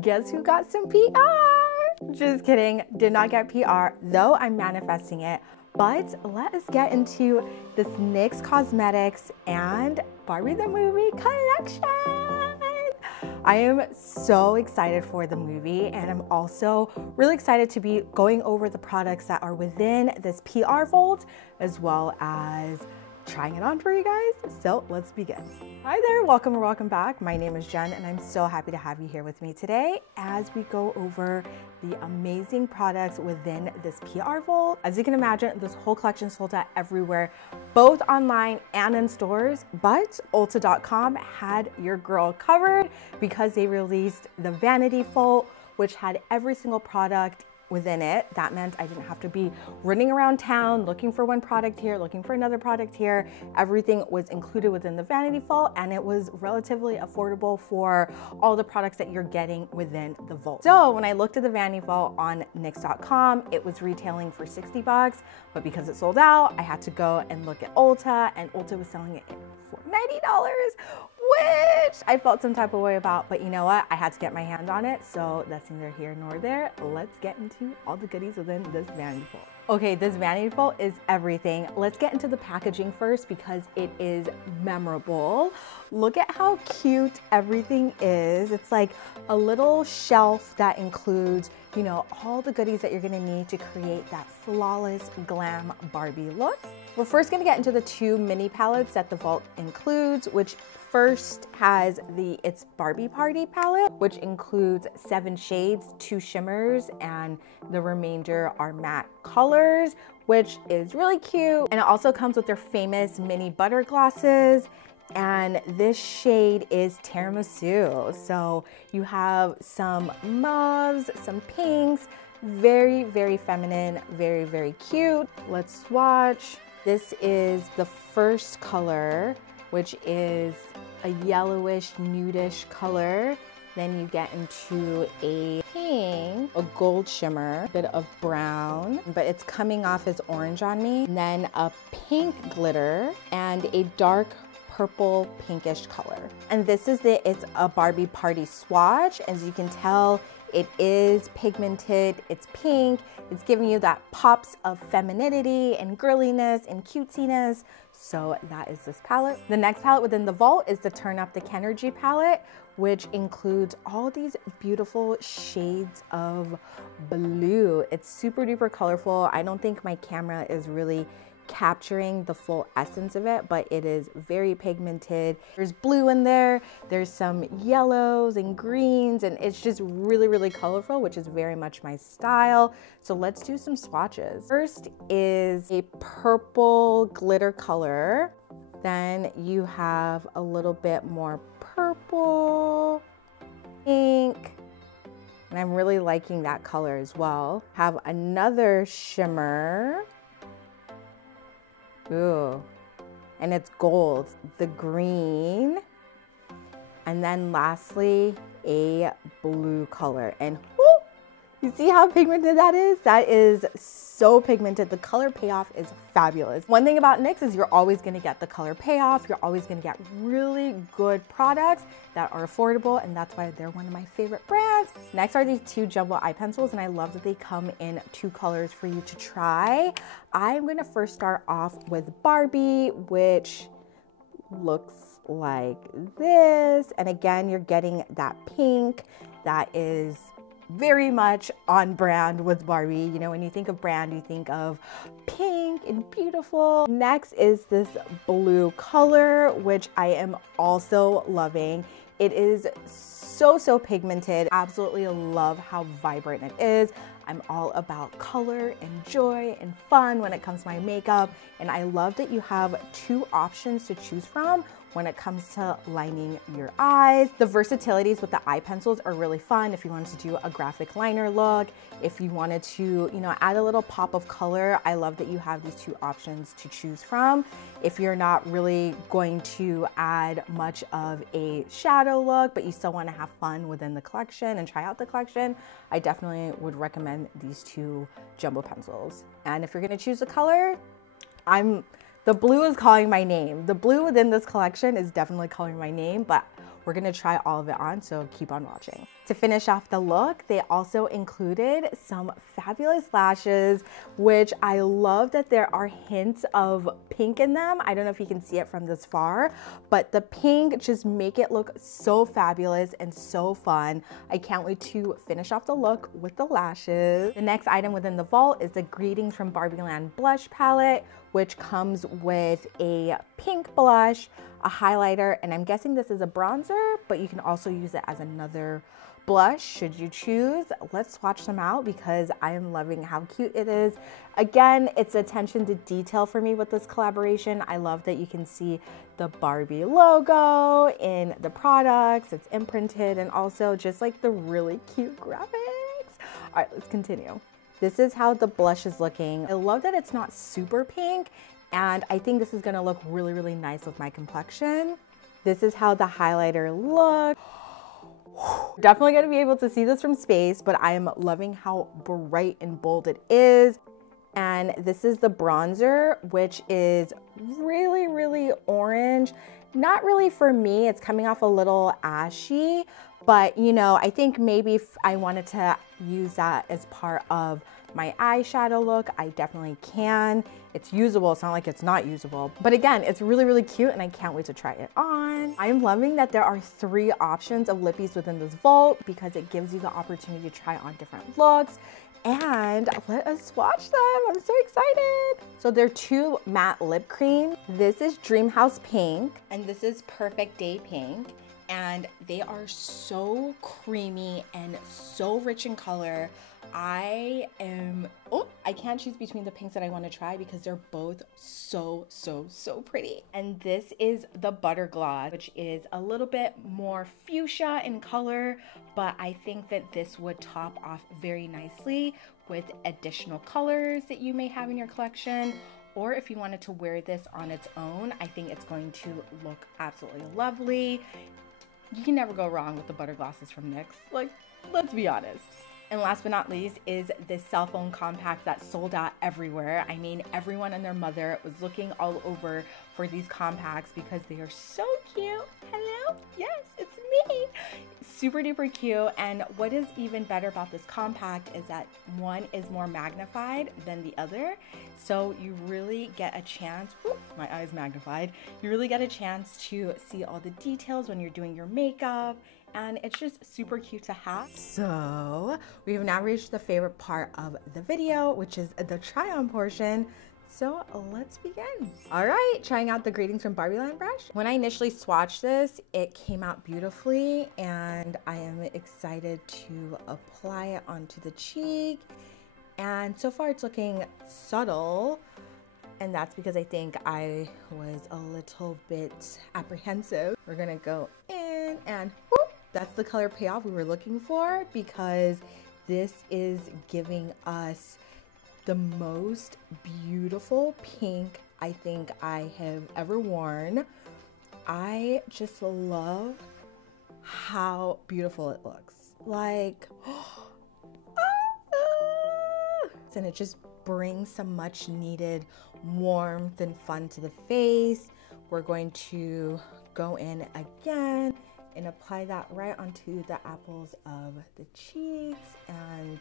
guess who got some PR? Just kidding, did not get PR, though I'm manifesting it. But let us get into this NYX Cosmetics and Barbie the Movie collection. I am so excited for the movie, and I'm also really excited to be going over the products that are within this PR vault, as well as trying it on for you guys. So let's begin. Hi there, welcome or welcome back. My name is Jen, and I'm so happy to have you here with me today as we go over the amazing products within this PR vault. As you can imagine, this whole collection sold out everywhere, both online and in stores, but Ulta.com had your girl covered because they released the Vanity vault, which had every single product within it. That meant I didn't have to be running around town looking for one product here, looking for another product here. Everything was included within the Vanity vault, and it was relatively affordable for all the products that you're getting within the vault. So when I looked at the Vanity vault on NYX.com, it was retailing for 60 bucks, but because it sold out, I had to go and look at Ulta, and Ulta was selling it for $90, which I felt some type of way about, but you know what? I had to get my hands on it, so that's neither here nor there. Let's get into all the goodies within this Vanity vault. Okay, this Vanity vault is everything. Let's get into the packaging first because it is memorable. Look at how cute everything is. It's like a little shelf that includes, you know, all the goodies that you're gonna need to create that flawless glam Barbie look. We're first gonna get into the two mini palettes that the vault includes, which first has its Barbie Party palette, which includes 7 shades, 2 shimmers, and the remainder are matte colors, which is really cute. And it also comes with their famous mini butter glosses. And this shade is Tiramisu. So you have some mauves, some pinks, very, very feminine, very, very cute. Let's swatch. This is the first color, which is a yellowish, nudish color. Then you get into a pink, a gold shimmer, a bit of brown, but it's coming off as orange on me. And then a pink glitter and a dark purple pinkish color. And this is it's a Barbie Party swatch. As you can tell, it is pigmented, it's pink, it's giving you that pops of femininity and girliness and cutesiness. So that is this palette. The next palette within the vault is the Turn Up the Ken-ergy palette, which includes all these beautiful shades of blue. It's super duper colorful. I don't think my camera is really capturing the full essence of it, but it is very pigmented. There's blue in there, there's some yellows and greens, and it's just really, really colorful, which is very much my style. So let's do some swatches. First is a purple glitter color. Then you have a little bit more purple, pink, and I'm really liking that color as well. Have another shimmer. Ooh, and it's gold, the green, and then lastly, a blue color. And whoo, you see how pigmented that is? That is so pigmented. The color payoff is fabulous. One thing about NYX is you're always gonna get the color payoff. You're always gonna get really good products that are affordable, and that's why they're one of my favorite brands. Next are these 2 jumbo eye pencils, and I love that they come in 2 colors for you to try. I'm gonna first start off with Barbie, which looks like this. And again, you're getting that pink that is very much on brand with Barbie. You know, when you think of brand, you think of pink and beautiful. Next is this blue color, which I am also loving. It is so pigmented. Absolutely love how vibrant it is. I'm all about color and joy and fun when it comes to my makeup. And I love that you have 2 options to choose from when it comes to lining your eyes. The versatilities with the eye pencils are really fun if you wanted to do a graphic liner look, if you wanted to, you know, add a little pop of color. I love that you have these 2 options to choose from. If you're not really going to add much of a shadow look, but you still want to have fun within the collection and try out the collection, I definitely would recommend these 2 jumbo pencils. And if you're going to choose a color, the blue is calling my name. The blue within this collection is definitely calling my name, but we're gonna try all of it on, so keep on watching. To finish off the look, they also included some fabulous lashes, which I love that there are hints of pink in them. I don't know if you can see it from this far, but the pink just make it look so fabulous and so fun. I can't wait to finish off the look with the lashes. The next item within the vault is the Greetings from Barbie Land blush palette, which comes with a pink blush, a highlighter, and I'm guessing this is a bronzer, but you can also use it as another blush should you choose. Let's swatch them out because I am loving how cute it is. Again, it's attention to detail for me with this collaboration. I love that you can see the Barbie logo in the products, it's imprinted, and also just like the really cute graphics. All right, let's continue. This is how the blush is looking. I love that it's not super pink, and I think this is gonna look really, really nice with my complexion. This is how the highlighter looks. Definitely gonna be able to see this from space, but I am loving how bright and bold it is. And this is the bronzer, which is really, really orange. Not really for me, it's coming off a little ashy, but you know, I think maybe if I wanted to use that as part of my eyeshadow look, I definitely can. It's usable, it's not like it's not usable. But again, it's really, really cute and I can't wait to try it on. I am loving that there are 3 options of lippies within this vault because it gives you the opportunity to try on different looks. And let us swatch them. I'm so excited. So they're 2 matte lip cream. This is Dreamhouse Pink and this is Perfect Day Pink. And they are so creamy and so rich in color. I can't choose between the pinks that I want to try because they're both so pretty. And this is the Butter Gloss, which is a little bit more fuchsia in color, but I think that this would top off very nicely with additional colors that you may have in your collection. Or if you wanted to wear this on its own, I think it's going to look absolutely lovely. You can never go wrong with the butter glosses from NYX. Like, let's be honest. And last but not least is this cell phone compact that sold out everywhere. I mean, everyone and their mother was looking all over for these compacts because they are so cute. Hello? Yes, it's me. Super duper cute. And what is even better about this compact is that one is more magnified than the other. So you really get a chance, my eye's magnified. You really get a chance to see all the details when you're doing your makeup. And it's just super cute to have. So we have now reached the favorite part of the video, which is the try on portion. So let's begin. All right, trying out the Greetings from Barbie Land brush. When I initially swatched this, it came out beautifully and I am excited to apply it onto the cheek. And so far it's looking subtle. And that's because I think I was a little bit apprehensive. We're gonna go in and whoop. That's the color payoff we were looking for because this is giving us the most beautiful pink I think I have ever worn. I just love how beautiful it looks. Like, and it just brings some much needed warmth and fun to the face. We're going to go in again and apply that right onto the apples of the cheeks, and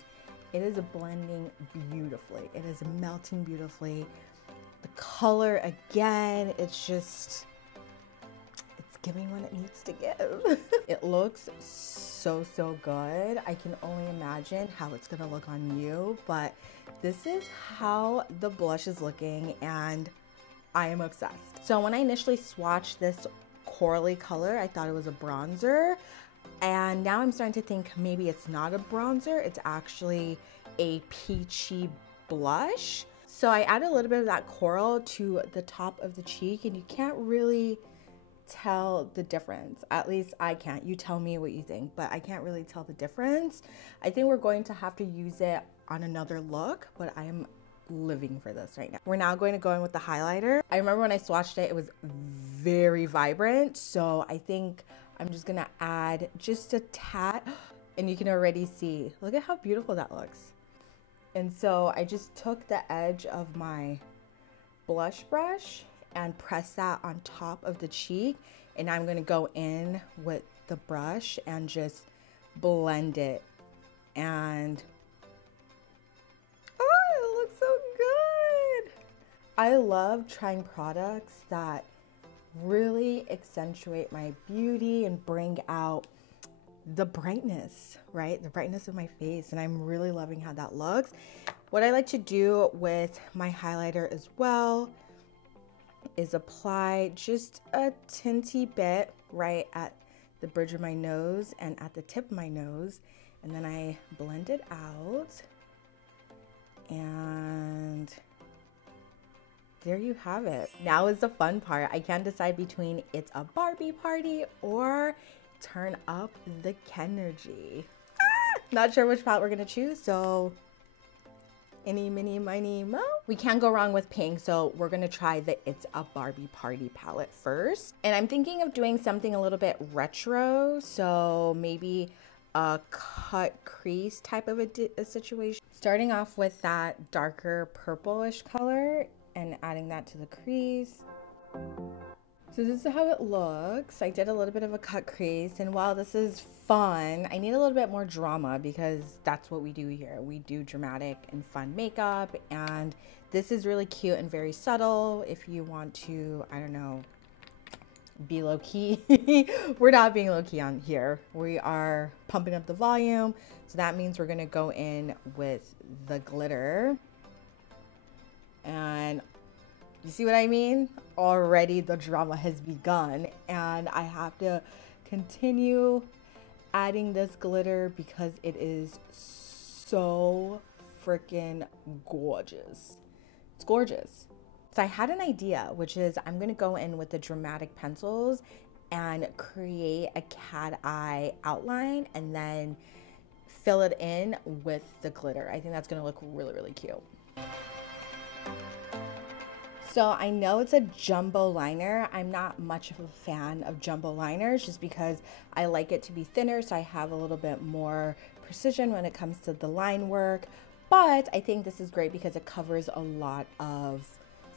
it is blending beautifully. It is melting beautifully. The color, again, it's giving what it needs to give. It looks so good. I can only imagine how it's gonna look on you, but this is how the blush is looking and I am obsessed. So when I initially swatched this corally color, I thought it was a bronzer, and now I'm starting to think maybe it's not a bronzer, it's actually a peachy blush. So I added a little bit of that coral to the top of the cheek and you can't really tell the difference. At least I can't. You tell me what you think, but I can't really tell the difference. I think we're going to have to use it on another look, but I am living for this right now. We're now going to go in with the highlighter. I remember when I swatched it, it was very vibrant. So I think I'm just gonna add just a tad and you can already see, look at how beautiful that looks. And so I just took the edge of my blush brush and press that on top of the cheek. And I'm gonna go in with the brush and just blend it. And oh, it looks so good. I love trying products that really accentuate my beauty and bring out the brightness, right? The brightness of my face. And I'm really loving how that looks. What I like to do with my highlighter as well is apply just a tinty bit right at the bridge of my nose and at the tip of my nose. And then I blend it out. And there you have it. Now is the fun part. I can't decide between it's a Barbie party or turn up the Ken-ergy. Not sure which palette we're gonna choose, so any, mini, miny, mo. We can't go wrong with pink, so we're gonna try the It's a Barbie Party palette first. And I'm thinking of doing something a little bit retro, so maybe a cut crease type of a situation. Starting off with that darker purplish color and adding that to the crease. So this is how it looks. I did a little bit of a cut crease, and while this is fun, I need a little bit more drama because that's what we do here. We do dramatic and fun makeup, and this is really cute and very subtle. If you want to, I don't know, be low-key. We're not being low-key on here. We are pumping up the volume, so that means we're gonna go in with the glitter. And you see what I mean? Already the drama has begun, and I have to continue adding this glitter because it is so freaking gorgeous. It's gorgeous. So I had an idea, which is I'm gonna go in with the dramatic pencils and create a cat eye outline and then fill it in with the glitter. I think that's gonna look really, really cute. So I know it's a jumbo liner. I'm not much of a fan of jumbo liners just because I like it to be thinner, so I have a little bit more precision when it comes to the line work. But I think this is great because it covers a lot of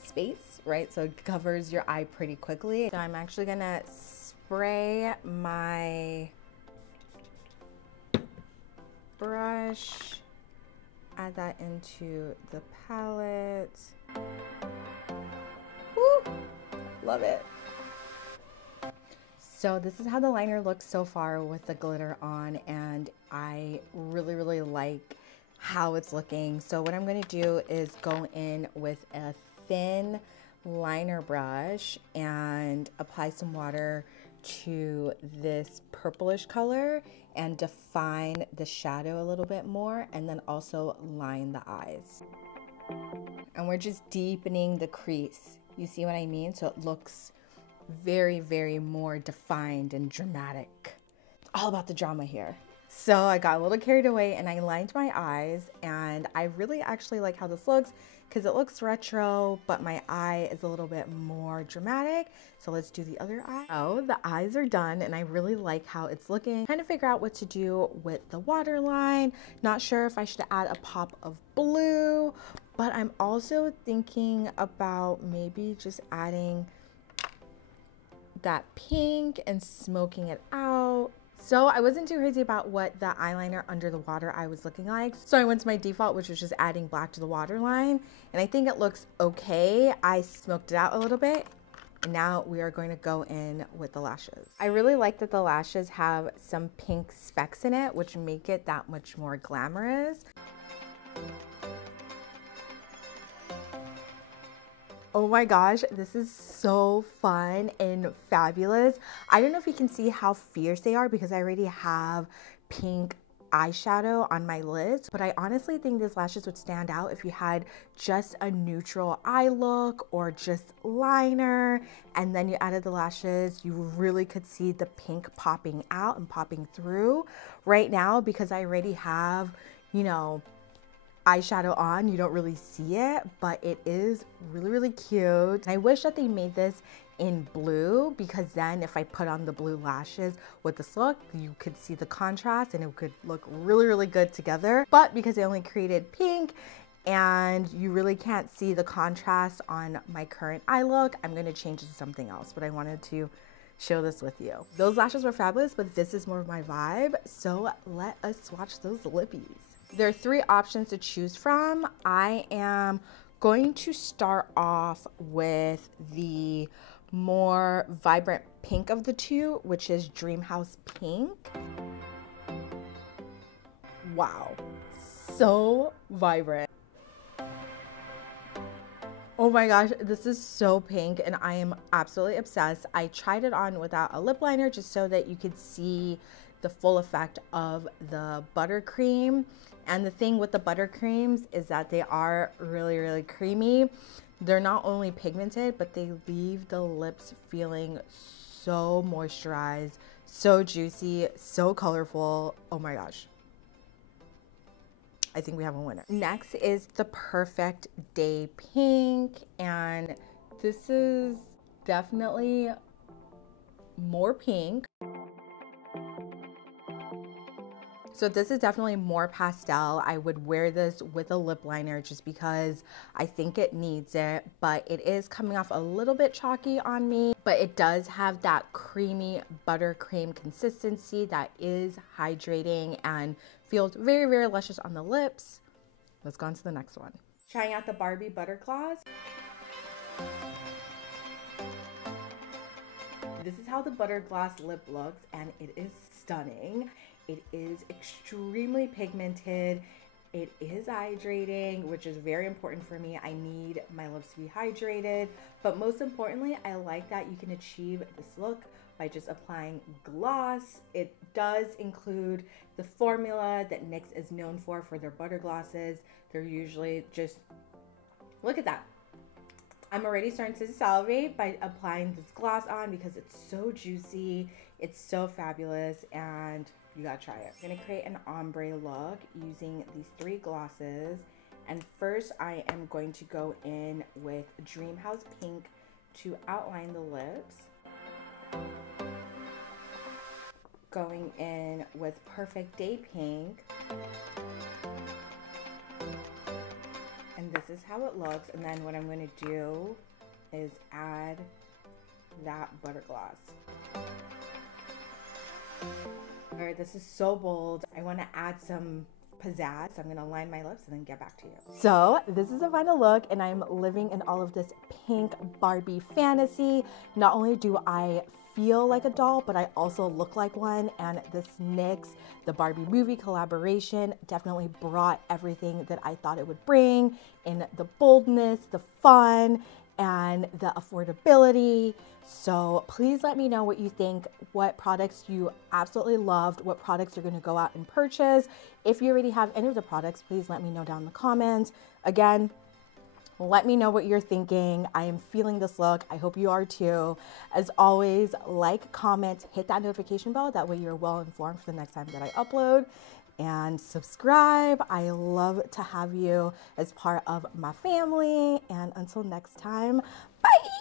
space, right? So it covers your eye pretty quickly. So I'm actually gonna spray my brush, add that into the palette. Woo! Love it. So this is how the liner looks so far with the glitter on, and I really, really like how it's looking. So what I'm gonna do is go in with a thin liner brush and apply some water to this purplish color and define the shadow a little bit more, and then also line the eyes. And we're just deepening the crease. You see what I mean? So it looks very, very more defined and dramatic. It's all about the drama here. So I got a little carried away and I lined my eyes, and I really actually like how this looks because it looks retro, but my eye is a little bit more dramatic. So let's do the other eye. Oh, the eyes are done and I really like how it's looking. Trying to figure out what to do with the waterline. Not sure if I should add a pop of blue, but I'm also thinking about maybe just adding that pink and smoking it out. So I wasn't too crazy about what the eyeliner under the water eye was looking like. So I went to my default, which was just adding black to the waterline. And I think it looks okay. I smoked it out a little bit. And now we are going to go in with the lashes. I really like that the lashes have some pink specks in it, which make it that much more glamorous. Oh my gosh, this is so fun and fabulous. I don't know if you can see how fierce they are because I already have pink eyeshadow on my lids, but I honestly think these lashes would stand out if you had just a neutral eye look or just liner, and then you added the lashes. You really could see the pink popping out and popping through. Right now, because I already have, you know, eyeshadow on, you don't really see it, but it is really, really cute. I wish that they made this in blue, because then if I put on the blue lashes with this look, you could see the contrast and it could look really, really good together. But because I only created pink and you really can't see the contrast on my current eye look, I'm going to change it to something else. But I wanted to share this with you. Those lashes were fabulous, but this is more of my vibe. So let us swatch those lippies. There are 3 options to choose from. I am going to start off with the more vibrant pink of the 2, which is Dreamhouse Pink. Wow, so vibrant. Oh my gosh, this is so pink and I am absolutely obsessed. I tried it on without a lip liner just so that you could see the full effect of the buttercream. And the thing with the buttercreams is that they are really, really creamy. They're not only pigmented, but they leave the lips feeling so moisturized, so juicy, so colorful. Oh my gosh. I think we have a winner. Next is the Perfect Day Pink, and this is definitely more pink. So this is definitely more pastel. I would wear this with a lip liner just because I think it needs it, but it is coming off a little bit chalky on me, but it does have that creamy buttercream consistency that is hydrating and feels very, very luscious on the lips. Let's go on to the next one. Trying out the Barbie Butter Gloss. This is how the Butter Gloss lip looks, and it is stunning. It is extremely pigmented. It is hydrating, which is very important for me. I need my lips to be hydrated, but most importantly, I like that you can achieve this look by just applying gloss. It does include the formula that NYX is known for their butter glosses. They're usually just, look at that. I'm already starting to salivate by applying this gloss on because it's so juicy, it's so fabulous, and you gotta try it. I'm gonna create an ombre look using these 3 glosses. And first I am going to go in with Dreamhouse Pink to outline the lips. Going in with Perfect Day Pink. And this is how it looks. And then what I'm going to do is add that butter gloss. All right, this is so bold. I want to add some pizzazz. So I'm going to line my lips and then get back to you. So this is a final look, and I'm living in all of this pink Barbie fantasy. Not only do I feel like a doll, but I also look like one, and this NYX, the Barbie movie collaboration, definitely brought everything that I thought it would bring in the boldness, the fun, and the affordability. So please let me know what you think, what products you absolutely loved, what products you're going to go out and purchase. If you already have any of the products, please let me know down in the comments. Again, let me know what you're thinking. I am feeling this look. I hope you are too. As always, like, comment, hit that notification bell. That way you're well informed for the next time that I upload. And subscribe. I love to have you as part of my family. And until next time, bye.